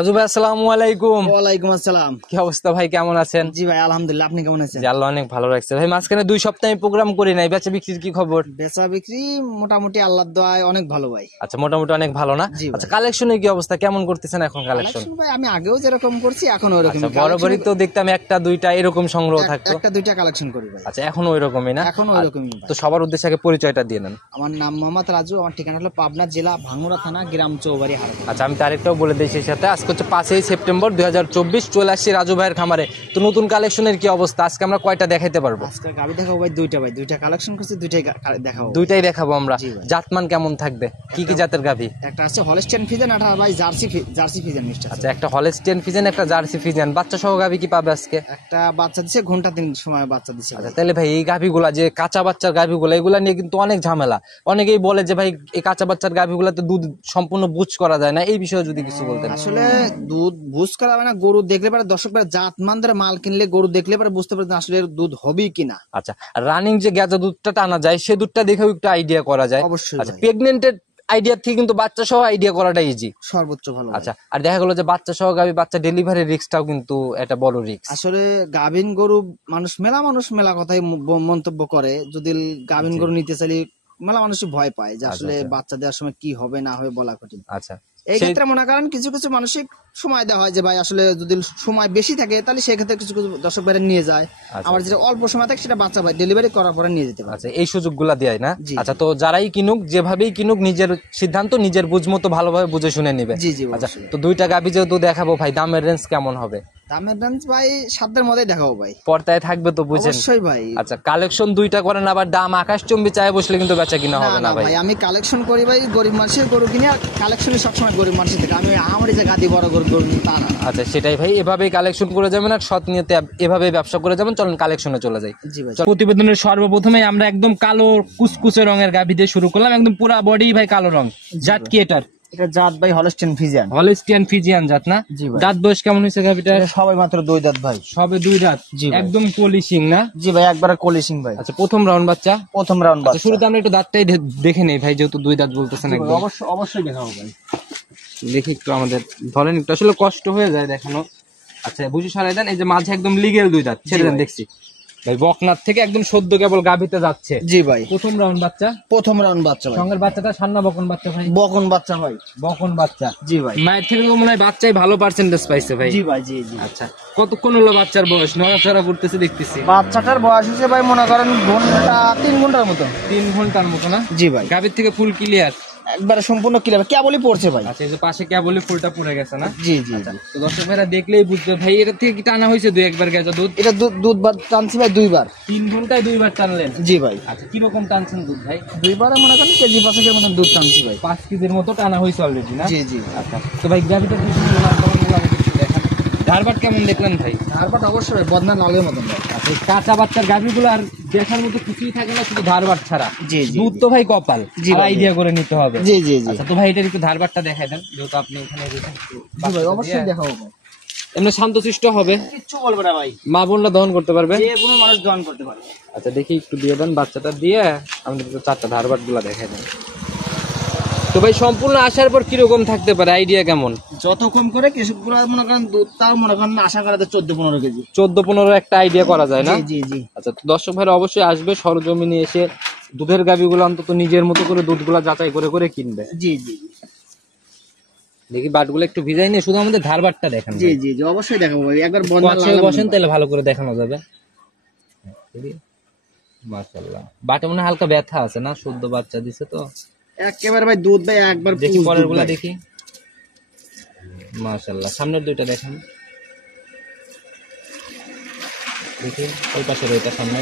রাজু ভাই আসসালামু আলাইকুম। ওয়ালাইকুম আসসালাম। কি অবস্থা ভাই, কেমন আছেন? জি ভাই আলহামদুলিল্লাহ, আপনি কেমন আছেন? আল্লাহ অনেক ভালো রাখছে ভাই। মাঝখানে 2 সপ্তাহ আমি প্রোগ্রাম করি নাই, বেচা বিক্রির কি খবর? বেচা বিক্রি মোটামুটি আল্লাহর দয়ায় অনেক ভালো ভাই। আচ্ছা, মোটামুটি অনেক ভালো না? জি আচ্ছা, ভাই। কালেকশনের কি অবস্থা, কেমন করতেছেন এখন কালেকশন? কালেকশন ভাই আমি আগেও যেরকম করছি এখন ওইরকম। আচ্ছা, বরাবরই তো দেখতাম একটা দুইটা এরকম সংগ্রহ থাকতো। একটা দুইটা কালেকশন করি ভাই। আচ্ছা, এখন ওইরকমই না? এখন ওইরকমই ভাই। তো সবার উদ্দেশ্যে আগে পরিচয়টা দিয়ে নেন। আমার নাম মোহাম্মদ রাজু, আমার ঠিকানা হলো পাবনা জেলা ভাঙ্গুড়া থানা, গ্রাম চৌবাড়ি হাট। আচ্ছা, আমি তারিখটাও বলে দিই সেই সাথে। আজকে হচ্ছে 5ই সেপ্টেম্বর 2024, চলে আসছি রাজু ভাইয়ের খামারে। তো নতুন কালেকশনের কি অবস্থা, আজকে আমরা কয়টা দেখাইতে পারবো? আজকে গাবি দেখাবো ভাই দুইটা কালেকশন করছি, দুইটাই দেখাবো। দুইটাই দেখাবো আমরা। জি ভাই। জাতমান কেমন থাকবে, কি কি জাতের গাভি? একটা আছে হলস্টাইন ফিজিয়ান, একটা ভাই জার্সি ফিজিয়ান মিক্সড আছে। আচ্ছা, একটা হলস্টিয়ান ফিজিয়ান, একটা জার্সি ফিজিয়ান। বাচ্চা সহ গাভি কি পাবে আজকে? একটা বাচ্চা দিছে, ঘন্টা 3 সময় বাচ্চা দিছে। আচ্ছা, তাহলে ভাই এই গাভিগুলা যে কাঁচা বাচ্চার গাভিগুলা, এগুলা নিয়ে কিন্তু অনেক ঝামেলা। অনেকেই বলে যে ভাই এই কাঁচা বাচ্চার গাভিগুলাতে দুধ সম্পূর্ণ বুঝ করা যায় না, এই বিষয়ে যদি কিছু বলতেন। আসলে দুধ বুঝ করা মানে গরু দেখলে পরে দর্শক জাতমান ধরে মাল কিনলে গরু দেখলে পরে বুঝতে পারে আসলে এর দুধ হবে কিনা। আচ্ছা, রানিং যে গেজা দুধটা টানা যায় সে দুধটা দেখেও একটু আইডিয়া করা যায়। অবশ্যই আচ্ছা, ভাই। প্রেগনেন্টের আইডিয়া থেকে কিন্তু বাচ্চা সহ আইডিয়া করাটা ইজি। সর্বোচ্চ ভালো ভাই। আচ্ছা, আর দেখা গেলো যে বাচ্চা সহ গাভি, বাচ্চা ডেলিভারি রিস্কটাও কিন্তু একটা বড় রিস্ক। আসলে গাভিন গরু মানুষ মেলা কথাই মন্তব্য করে, যদি গাভিন গরু নিতে চাইলে মেলা মানুষ ভয় পায় যে আসলে বাচ্চা দেওয়ার সময় কি হবে না হবে বলা কঠিন। আচ্ছা, এই ক্ষেত্রে মনে করেন কিছু কিছু মানসিক সময় দেওয়া হয় যে ভাই আসলে যদি সময় বেশি থাকে তাহলে সেই ক্ষেত্রে কিছু কিছু দর্শক বাইরে নিয়ে যায়। আবার যেটা অল্প সময় থাকে সেটা বাচ্চা ভাই ডেলিভারি করার পরে নিয়ে যেতে পারে। আচ্ছা, এই সুযোগগুলা দেয় না? জি। আচ্ছা, তো যারাই কিনুক, যেভাবেই কিনুক, নিজের সিদ্ধান্ত নিজের বুঝ মতো ভালোভাবে বুঝে শুনে নিবে। জি জি আচ্ছা, অবশ্যই। তো দুইটা গাভি যেহেতু দেখাবো ভাই, দামের রেঞ্জ কেমন হবে? দামের রেঞ্জ ভাই সাধ্যের মধ্যে দেখাবো ভাই। পর্দায় থাকবে তো, বুঝেন? অবশ্যই ভাই। আচ্ছা, কালেকশন দুইটা করেন, আবার দাম আকাশচুম্বী চায় বসলে কিন্তু বেচা কিনা হবে না ভাই। আমি কালেকশন করি ভাই, গরিব মানুষের গরু কিনে, আর কালেকশনে সবসময় গরিব মানুষের থেকে। আমি আমার যে গাদি বড় গরু তা না। আচ্ছা, সেটাই ভাই, এভাবেই কালেকশন করে যাবেন আর সৎ নিয়তে এভাবেই ব্যবসা করে যাবেন। চলেন কালেকশনে চলে যাই। জি ভাই। প্রতিবেদনের সর্বপ্রথমে আমরা একদম কালো কুচকুচে রঙের গাভি দিয়ে শুরু করলাম। একদম পুরা বডি ভাই কালো রং। জাত কি এটার? এটা জাত ভাই হলস্টাইন ফিজিয়ান। হলস্টিয়ান ফিজিয়ান জাত না? জি ভাই। দাঁত বয়স কেমন হয়েছে গাভিটা? সবাই মাত্র 2 দাঁত ভাই। সবে 2 দাঁত। জি ভাই। একদম পলিশিং না? জি ভাই, একবারে কলিসিং ভাই। আচ্ছা, প্রথম রাউন্ড বাচ্চা? প্রথম রাউন্ড আচ্ছা, বাচ্চা। শুরুতে আমরা একটু দাঁতটাই দেখে নেই ভাই, যেহেতু 2 দাঁত বলতেছেন। একদম অবশ্যই দেখাবো ভাই। দেখি একটু, আমাদের ধরেন একটু আসলে কষ্ট হয়ে যায় দেখানো। আচ্ছা, বুঝি সরাই দেন। এই যে মাঝে একদম লিগেল 2 দাঁত ছেড়ে দেন, দেখছি ভাই বকনাথ থেকে একদম সদ্য কেবল গাভিতে যাচ্ছে। জি ভাই। প্রথম রাউন্ড বাচ্চা? প্রথম রাউন্ড বাচ্চা ভাই। সঙ্গের বাচ্চাটা সান্না বকন বাচ্চা ভাই? বকন বাচ্চা ভাই। বকন বাচ্চা। জি ভাই। মায়ের থেকে তো মনে হয় বাচ্চাই ভালো পার্সেন্টেজ পাইছে ভাই। জি ভাই। জি জি। আচ্ছা, কতক্ষণ হলো বাচ্চার বয়স? নড়াচড়া করতেছে দেখতেছি। বাচ্চাটার বয়স হচ্ছে ভাই মনে করেন ঘন্টা 3 ঘন্টার মতো। 3 ঘন্টার মতো না? জি ভাই। গাভির থেকে ফুল ক্লিয়ার? একবারে সম্পূর্ণ ক্লিয়ার, কেবলই পড়ছে ভাই। আচ্ছা, এই যে পাশে কেবলই ফুলটা পড়ে গেছে না? জি জি। তো দর্শক ভাইরা দেখলেই বুঝবে ভাই, এটা থেকে কি টানা হয়েছে 2-1 বার গেছে দুধ? এটা দুধ বার টানছি ভাই 2 বার। 3 ঘন্টায় 2 বার টানলেন? জি ভাই। আচ্ছা, কিরকম টানছেন দুধ ভাই? 2 বারে মনে করেন কেজি 5 মতন দুধ টানছি ভাই। 5 কেজির মতো টানা হয়েছে অলরেডি না? জি জি। আচ্ছা, তো ভাই গাভিটা দেখান, ধারবাট কেমন দেখলেন ভাই? ধারবাট অবশ্যই ভাই বদনা লালের মতন ভাই। আচ্ছা, কাঁচা বাচ্চার গাভিগুলো আর দেখার মতো কিছুই থাকে না, শুধু ধারবাট ছাড়া। জি জি। দুধ তো ভাই কপাল, জি ভাই। আইডিয়া করে নিতে হবে। জি জি জি। আচ্ছা, তো ভাই এটার একটু ধারবাটটা দেখাই দেন, যেহেতু আপনি এখানে রেখেছেন। জি ভাই অবশ্যই দেখাবো ভাই। এমনি শান্তশিষ্ট হবে, কিচ্ছু বলবে না ভাই, মা বোনরা দহন করতে পারবে, যে কোনো মানুষ দহন করতে পারে। আচ্ছা, দেখি একটু দিয়ে দেন বাচ্চাটা দিয়ে, আমাদের একটু 4টা ধারবাট গুলা দেখাই দেন। তো ভাই সম্পূর্ণ আসার পর কিরকম থাকতে পারে, আইডিয়া কেমন? যত কম করে কৃষকগুলো মনে করেন দুধ তাও মনে করেন আশা করা 14-15 কেজি। 14-15 একটা আইডিয়া করা যায় না? জি জি জি। আচ্ছা, তো দর্শক ভাইরা অবশ্যই আসবে, সরজমিনে এসে দুধের গাভিগুলো অন্তত নিজের মতো করে দুধগুলা যাচাই করে করে কিনবে। জি জি। দেখি বাটগুলো একটু ভিজাই নিয়ে শুধু আমাদের ধারবাটটা দেখান। জি জি জি অবশ্যই দেখাবো ভাই। একবার বন্যা বসেন তাহলে ভালো করে দেখানো যাবে। মাশাআল্লাহ, বাটে মনে হয় হালকা ব্যথা আছে না? শুদ্ধ বাচ্চা দিছে তো একেবারে ভাই দুধ ভাই একবার। দেখি পরের গুলা দেখি। মাশাআল্লাহ, সামনের 2টা দেখান দেখি, ওই পাশে ওইটা সামনে।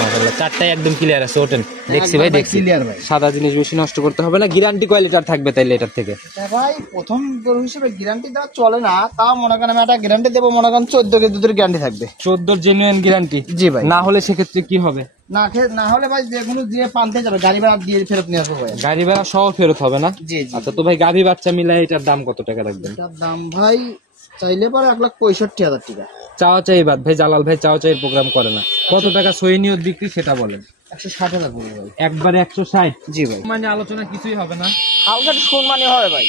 মাশাআল্লাহ, 4টাই একদম ক্লিয়ার আছে, ওঠেন। দেখছি ভাই, দেখছি ক্লিয়ার ভাই। সাদা জিনিস বেশি নষ্ট করতে হবে না। গ্যারান্টি কোয়ালিটির থাকবে তাইলে এটার থেকে? ভাই প্রথম গরু হিসেবে গ্যারান্টি দেওয়া চলে না, তাও মনে করেন আমি একটা গ্যারান্টি দেবো, মনে করেন 14 কেজি দুধের গ্যারান্টি থাকবে। 14 জেনুইন গ্যারান্টি? জি ভাই। না হলে সেক্ষেত্রে কি হবে? না হলে ভাই যে কোনো দিয়ে পানতে যাবে, গাড়ি ভাড়া দিয়ে ফেরত নিয়ে আসবো ভাই। গাড়ি ভাড়া সহ ফেরত হবে না? জি জি। আচ্ছা, তো ভাই গাভী বাচ্চা মিলাই এটার দাম কত টাকা রাখবেন? এটার দাম ভাই চাইলে পরে 1,65,000 টাকা। চাওয়া চাই বাদ ভাই, জালাল ভাই চাওয়া চাই প্রোগ্রাম করে না। কত টাকা সই নিয়ত বিক্রি সেটা বলেন। 160,000 পড়বে ভাই। একবারে 160? জি ভাই। মানে আলোচনা কিছুই হবে না? হালকা একটু সম্মানী হবে ভাই।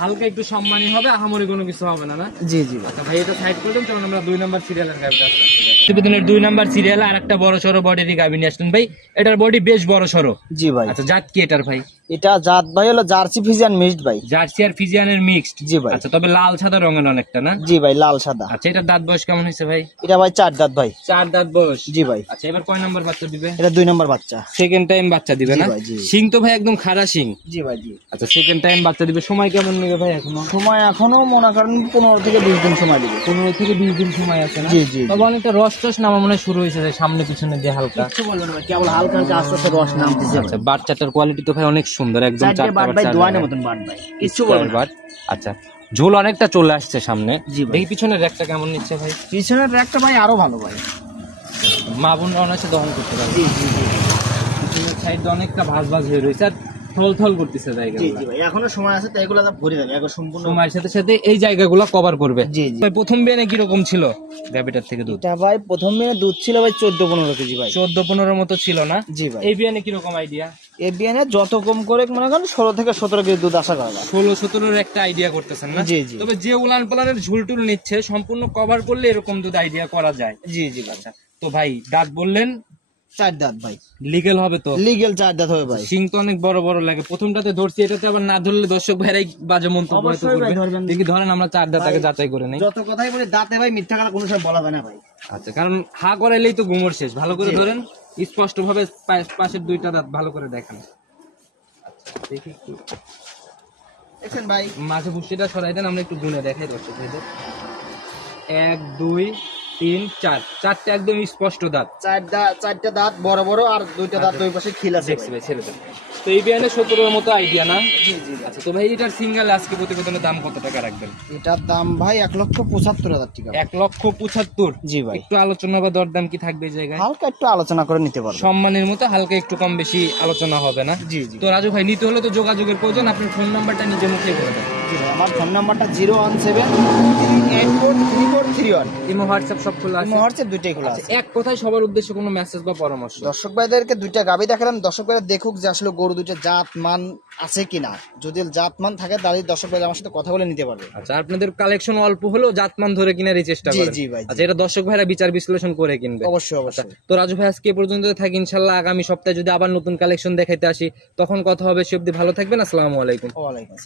হালকা একটু সম্মানী হবে, আহামরি কোনো কিছু হবে না, না? জি জি ভাই। আচ্ছা ভাই, এটা সাইড করে দেন, চলুন আমরা 2 নাম্বার সিরিয়ালের গাবিটা আসতে আসতে যাই। প্রতিবেদনের 2 নাম্বার সিরিয়ালে আরেকটা বড় সরো বডির গাবি নিয়ে আসলেন ভাই। এটার বডি বেশ বড় সরো। জি ভাই। আচ্ছা, জাত কি এটার ভাই? এটা জাত ভাই হলো জার্সি ফিজিয়ান মিক্সড ভাই। জার্সি আর ফিজিয়ানের মিক্সড। জি ভাই। আচ্ছা, তবে লাল সাদা রঙের অনেকটা, না? জি ভাই, লাল সাদা। আচ্ছা, এটার দাঁত বয়স কেমন হয়েছে ভাই? এটা ভাই 4 দাঁত ভাই। 4 দাঁত বয়স। জি ভাই। আচ্ছা, এবার কয় নাম্বার বাচ্চা দিবে? এটা 2 নম্বর বাচ্চা। সেকেন্ড টাইম বাচ্চা দিবে, জি না? ভাই, জি। শিং তো ভাই একদম খাড়া শিং। জি ভাই, জি। আচ্ছা, সেকেন্ড টাইম বাচ্চা দিবে। সময় কেমন নেবে ভাই এখনো? সময় এখনো মনে করেন 15 থেকে 20 দিন সময় দিবে। 15 থেকে 20 দিন সময় আছে, না? জি, জি। তবে অনেকটা রস টস নামা মনে হয় শুরু হয়েছে, যে সামনে পিছনে দিয়ে হালকা। কিছু বলবেন ভাই, কেবল হালকা হালকা আস্তে আস্তে রস নামতেছে। আচ্ছা, বাচ্চাটার কোয়ালিটি তো ভাই অনেক সুন্দর, একদম চারটে বাট ভাই, দোয়ানের মতন বাট ভাই। কিছু বলবেন না। বাট। আচ্ছা, ঝোল অনেকটা চলে আসছে সামনে। জি ভাই। দেখি পিছনের র্যাকটা কেমন নিচ্ছে ভাই? পিছনের র্যাকটা ভাই আরো ভালো ভাই। মা বোনরা অনায়াসে দহন করতে পারবে। জি জি জি। পিছনের সাইড অনেকটা ভাঁজ ভাঁজ হয়ে রয়েছে, আর থল থল করতেছে জি জায়গাগুলো। জি ভাই, এখনো সময় আছে, তাই এগুলো ভরে যাবে একবার সম্পূর্ণ। সময়ের সাথে সাথে এই জায়গাগুলো কভার করবে। জি জি। ভাই, প্রথম বিয়ানে কিরকম ছিল গাবিটার থেকে দুধ? এটা ভাই প্রথম দিনে দুধ ছিল ভাই 14-15 কেজি ভাই। 14-15 মতো ছিল, না? জি ভাই। এই বিয়ানে কিরকম আইডিয়া? এই বিয়ানে যত কম করে মনে করেন 16 থেকে 17 কেজি দুধ আশা করা যায়। 16-17 একটা আইডিয়া করতেছেন, না? জি জি। তবে যে উলান পালানের ঝুলটুল নিচ্ছে সম্পূর্ণ কভার করলে এরকম দুধ আইডিয়া করা যায়। জি জি ভাই। আচ্ছা, তো ভাই দাঁত বললেন 4 দাঁত ভাই। লিগেল হবে তো? লিগ্যাল 4 দাঁত হবে ভাই। সিং তো অনেক বড় বড় লাগে। প্রথমটাতে ধরছি, এটাতে আবার না ধরলে দর্শক ভাইরাই বাজে মন্তব্য হয়তো অবশ্যই ভাই করবে। ধরবেন। দেখি ধরেন, আমরা 4 দাঁত আগে ভাই, যাচাই করে নেই। যত কথাই বলি দাঁতে ভাই মিথ্যা কথা কোনো সময় বলা যায় না ভাই। আচ্ছা, কারণ হা করাইলেই তো গুমর শেষ। ভালো করে জি। ধরেন, স্পষ্ট ভাবে পাশের 2টা দাঁত ভালো করে দেখেন। আচ্ছা, দেখি একটু দেখেন ভাই, মাঝে ভুসিটা সরাই দেন, আমরা একটু গুনে দেখাই দর্শক ভাইদের। 1 2 3 4, 4টে একদম স্পষ্ট দাঁত। 4টা দাঁত বড় বড়, আর 2টা দাঁত দুই পাশে খিল আছে দেখছি ভাই। ভাই, ছেড়ে দেন। তো এই বিয়ানে 17 মতো আইডিয়া, না? জি জি ভাই। আচ্ছা, তো ভাই এটার সিঙ্গেল আজকে প্রতিবেদনের দাম কত টাকা রাখবেন? এটার দাম ভাই 1,75,000 টাকা। 1,75,000। জি ভাই। একটু আলোচনা বা দরদাম কি থাকবে এই জায়গায়? হালকা একটু আলোচনা করে নিতে পারবো। সম্মানের মতো হালকা একটু কম বেশি আলোচনা হবে, না? জি জি। তো রাজু ভাই, নিতে হলে তো যোগাযোগের প্রয়োজন। আপনার ফোন নাম্বারটা নিজে মুখে বলে দেন। জি ভাই, আমার ফোন নাম্বারটা 017-384-3431। ইমো হোয়াটসঅ্যাপ সব খোলা আছে? মুহূর্তে দুইটাই খোলা আচ্ছা, আছে। এক কথায় সবার উদ্দেশ্যে কোনো মেসেজ বা পরামর্শ? দর্শক ভাইদেরকে 2টা গাভী দেখালাম, দর্শক ভাইরা দেখুক যে আসলে গরু 2টা জাত মান আছে কিনা। যদি জাত মান থাকে তাহলে দর্শক ভাই আমার সাথে কথা বলে নিতে পারবে। আচ্ছা, আপনাদের কালেকশন অল্প হলেও জাতমান ধরে কিনারই চেষ্টা জি, করেন। জি ভাই, জি। আচ্ছা, এটা দর্শক ভাইরা বিচার বিশ্লেষণ করে কিনবে। অবশ্যই অবশ্যই। তো রাজু ভাই, আজকে এ পর্যন্ত থাকি। ইনশাল্লাহ আগামী সপ্তাহে যদি আবার নতুন কালেকশন দেখাইতে আসি, তখন কথা হবে। সে অবধি ভালো থাকবেন। আসসালামু আলাইকুম। ওয়ালাইকুম আসসালাম।